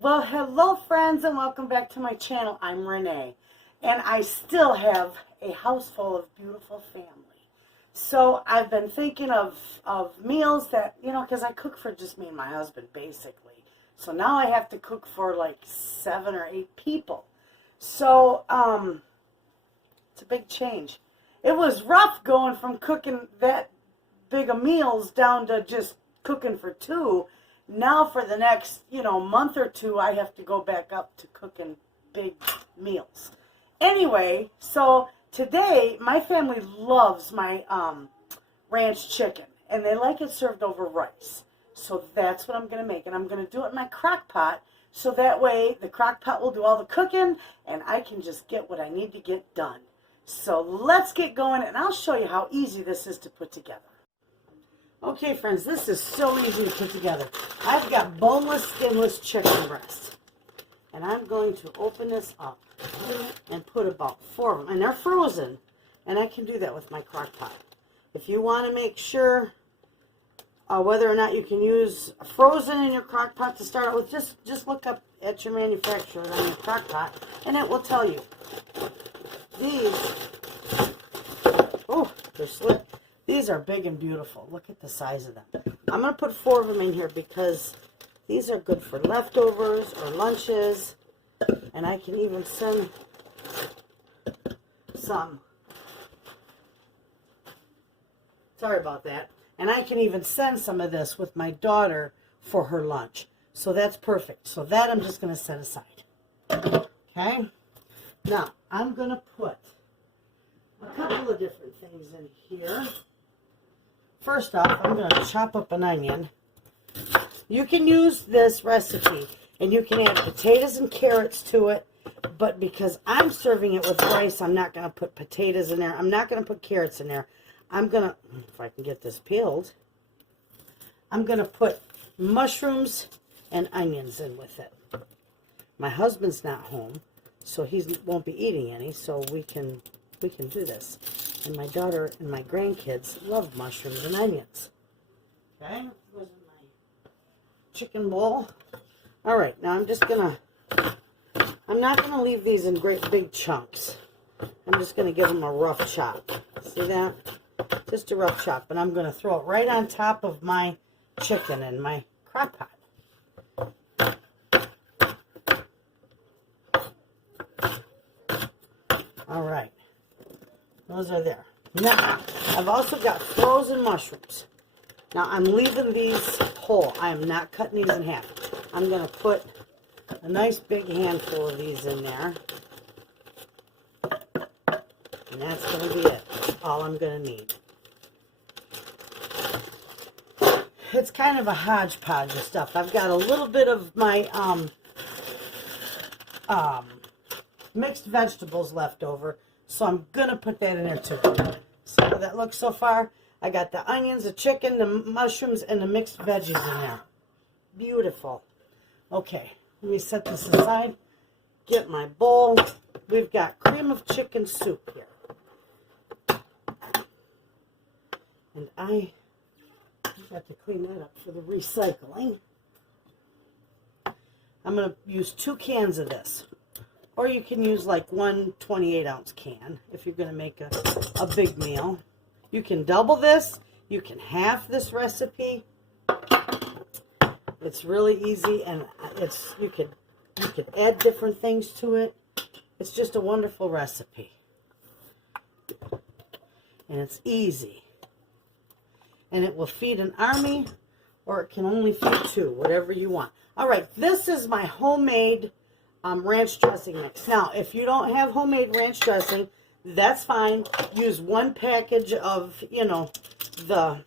Well, hello friends and welcome back to my channel. I'm Renee and I still have a house full of beautiful family. So I've been thinking of meals that, because I cook for just me and my husband basically. So now I have to cook for like 7 or 8 people. So it's a big change. It was rough going from cooking that big of meals down to just cooking for 2. Now for the next, month or 2, I have to go back up to cooking big meals. Anyway, so today my family loves my ranch chicken, and they like it served over rice. So that's what I'm going to make, and I'm going to do it in my crock pot, so that way the crock pot will do all the cooking, and I can just get what I need to get done. So let's get going, and I'll show you how easy this is to put together. Okay, friends, this is so easy to put together. I've got boneless, skinless chicken breasts. And I'm going to open this up and put about 4 of them. And they're frozen. And I can do that with my crock pot. If you want to make sure whether or not you can use frozen in your crock pot to start out with, just look up at your manufacturer on your crock pot, and it will tell you. These, oh, they're slick. These are big and beautiful. Look at the size of them. I'm going to put 4 of them in here because these are good for leftovers or lunches. And I can even send some. Sorry about that. And I can even send some of this with my daughter for her lunch. So that's perfect. So that I'm just going to set aside. Okay? Now, I'm going to put a couple of different things in here. First off, I'm going to chop up an onion. You can use this recipe, and you can add potatoes and carrots to it, but because I'm serving it with rice, I'm not going to put potatoes in there. I'm not going to put carrots in there. I'm going to, if I can get this peeled, I'm going to put mushrooms and onions in with it. My husband's not home, so he won't be eating any, so we can do this. And my daughter and my grandkids love mushrooms and onions. Okay, was in my chicken bowl. All right, now I'm not gonna leave these in great big chunks. I'm just gonna give them a rough chop. See that? Just a rough chop, and I'm gonna throw it right on top of my chicken in my crock pot. All right. Those are there. Now, I've also got frozen mushrooms. Now, I'm leaving these whole. I am not cutting these in half. I'm going to put a nice big handful of these in there. And that's going to be it. That's all I'm going to need. It's kind of a hodgepodge of stuff. I've got a little bit of my mixed vegetables left over. So I'm going to put that in there too. See how that looks so far? I got the onions, the chicken, the mushrooms, and the mixed veggies in there. Beautiful. Okay, let me set this aside. Get my bowl. We've got cream of chicken soup here. And I got to clean that up for the recycling. I'm going to use 2 cans of this. Or you can use like one 28-ounce can if you're going to make a big meal. You can double this. You can half this recipe. It's really easy, and you could add different things to it. It's just a wonderful recipe. And it's easy. And it will feed an army, or it can only feed 2, whatever you want. All right, this is my homemade ranch dressing mix. Now, if you don't have homemade ranch dressing, that's fine. Use 1 package of, well,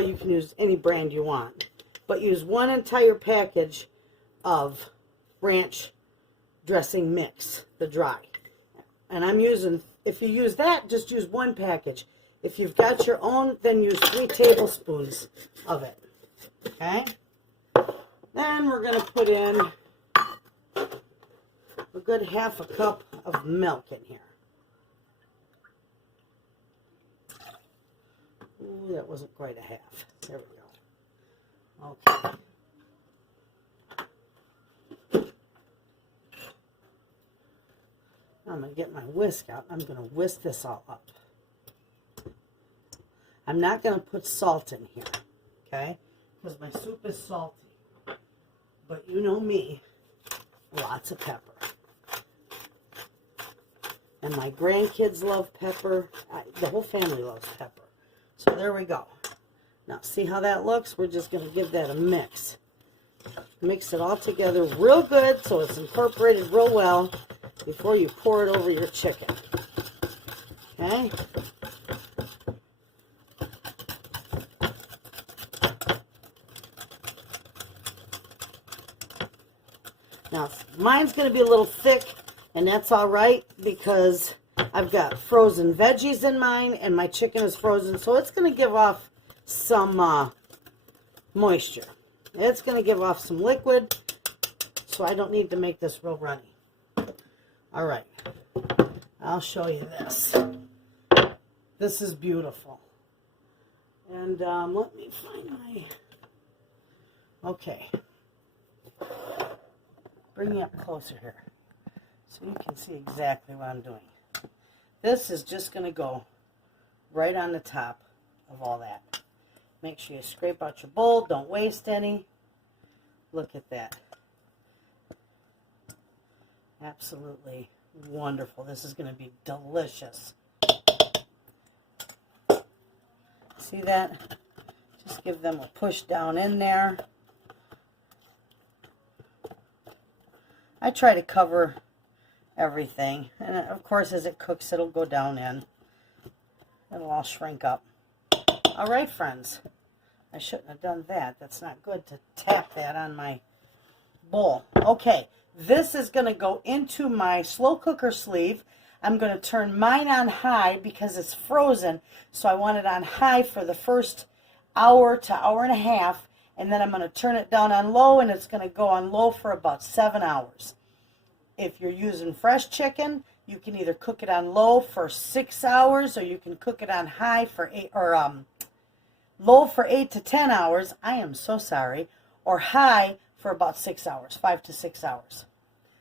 you can use any brand you want. But use 1 entire package of ranch dressing mix, the dry. And I'm using, if you use that, just use 1 package. If you've got your own, then use 3 tablespoons of it. Okay? Then we're going to put in a good 1/2 cup of milk in here. Ooh, that wasn't quite a half. There we go. Okay. I'm going to get my whisk out. I'm going to whisk this all up. I'm not going to put salt in here, okay? Because my soup is salty. But you know me, lots of pepper. And my grandkids love pepper. The whole family loves pepper. So there we go. Now, see how that looks? We're just going to give that a mix. Mix it all together real good so it's incorporated real well before you pour it over your chicken. Okay? Now, mine's going to be a little thick, and that's all right because I've got frozen veggies in mine, and my chicken is frozen, so it's going to give off some moisture. It's going to give off some liquid, so I don't need to make this real runny. All right, I'll show you this. This is beautiful. And let me find my... Okay. Bring me up closer here so you can see exactly what I'm doing. This is just going to go right on the top of all that. Make sure you scrape out your bowl. Don't waste any. Look at that. Absolutely wonderful. This is going to be delicious. See that? Just give them a push down in there. I try to cover everything. And of course, as it cooks, it'll go down in. It'll all shrink up. All right, friends. I shouldn't have done that. That's not good to tap that on my bowl. Okay, this is going to go into my slow cooker sleeve. I'm going to turn mine on high because it's frozen. So I want it on high for the first hour to hour and a half. And then I'm going to turn it down on low, and it's going to go on low for about 7 hours. If you're using fresh chicken, you can either cook it on low for 6 hours, or you can cook it on high for low for 8 to 10 hours. I am so sorry. Or high for about 6 hours, 5 to 6 hours.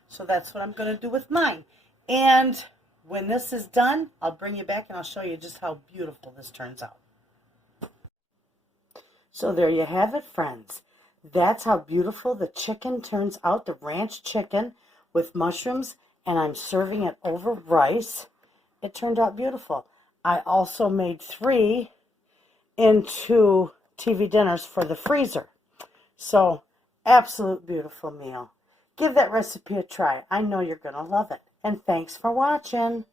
So that's what I'm going to do with mine. And when this is done, I'll bring you back and I'll show you just how beautiful this turns out. So there you have it, friends. That's how beautiful the chicken turns out, the ranch chicken with mushrooms, and I'm serving it over rice. It turned out beautiful. I also made 3 into TV dinners for the freezer. So, absolute beautiful meal. Give that recipe a try. I know you're going to love it. And thanks for watching.